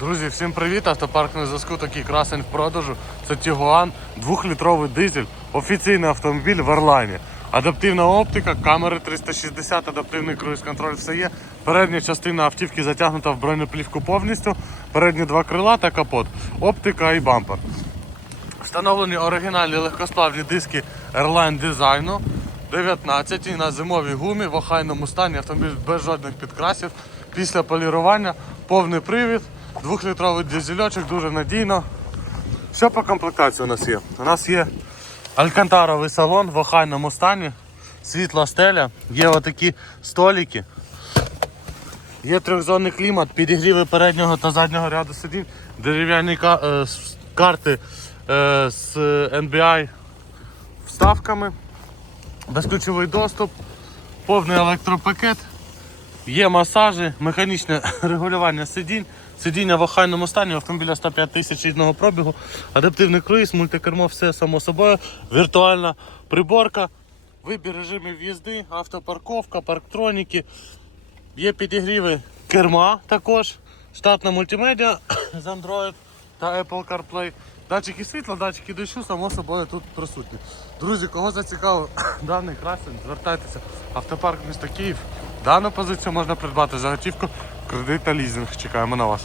Друзі, всім привіт! Автопарк на зв'язку такий красень в продажу. Це Тігуан, 2-літровий дизель, офіційний автомобіль в Орлані. Адаптивна оптика, камери 360, адаптивний круїз-контроль, все є. Передня частина автівки затягнута в бронеплівку повністю. Передні два крила та капот, оптика і бампер. Встановлені оригінальні легкосплавні диски Airline дизайну. 19 на зимовій гумі в охайному стані автомобіль без жодних підкрасів. Після полірування повний привід, 2-літровий дизельочок, дуже надійно. Що по комплектації у нас є? У нас є алькантаровий салон в охайному стані, світла стеля, є отакі столики. Є трьохзонний клімат, підігріви переднього та заднього ряду сидінь, дерев'яні е, карти е, з NBI вставками, безключовий доступ, повний електропакет, є масажі, механічне регулювання сидінь, сидіння в охайному стані, автомобіля 105 тисяч рідного пробігу, адаптивний круїз, мультикермо, все само собою, віртуальна приборка, вибір режимів в'їзди, автопарковка, парктроніки. Є підігріви керма також, штатна мультимедіа з Android та Apple CarPlay. Датчики світла, датчики дощу, само собою тут присутні. Друзі, кого зацікавив даний красень, звертайтеся. Автопарк міста Київ. Дану позицію можна придбати за готівку, кредит та лізинг. Чекаємо на вас.